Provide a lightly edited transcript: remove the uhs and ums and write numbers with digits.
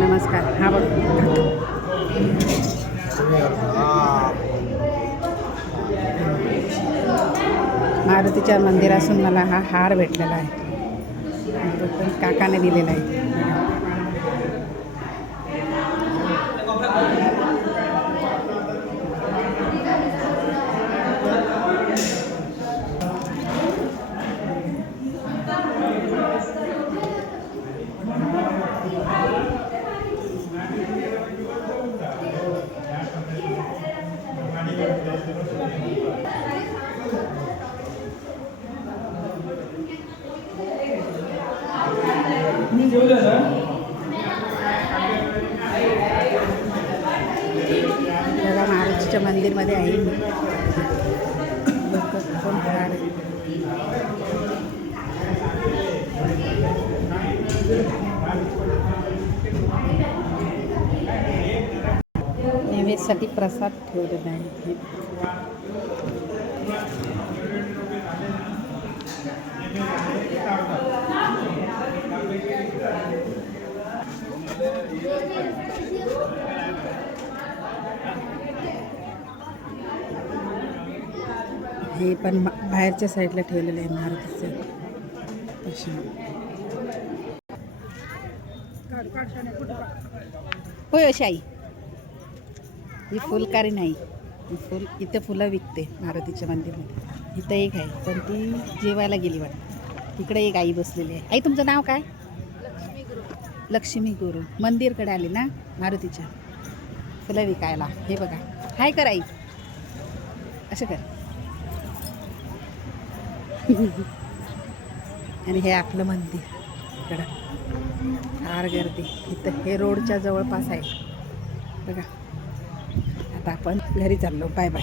नमस्कार. हा बघ, मारुतीच्या मंदिरातून मला हा हार भेटलेला आहे. तो पण काकाने दिलेला आहे. बघा, मारुतीच्या मंदिरमध्ये आहे मी. कोण हार आहे. नैवेद्यासाठी प्रसाद ठेवलेला आहे. हे पण बाहेरच्या साईडला ठेवलेलं आहे मारुतीचं. होय अशी आई, ही फुलकारी नाही. ही इथं फुलं विकते मारुतीच्या मंदिरमध्ये. इथं एक आहे, पण ती जेवायला गेली वाटतं. तिकडे एक आई बसलेली आहे. आई, तुमचं नाव काय? लक्ष्मी गुरु. मंदिरकडे आली ना मारुतीच्या, फुलं विकायला. हे बघा, हाय कर आई, असं कर. आणि हे आपलं मंदिर इकडं. फार गर्दी इथं. हे रोडच्या जवळपास आहे बघा. आता आपण घरी चाललो. Bye bye.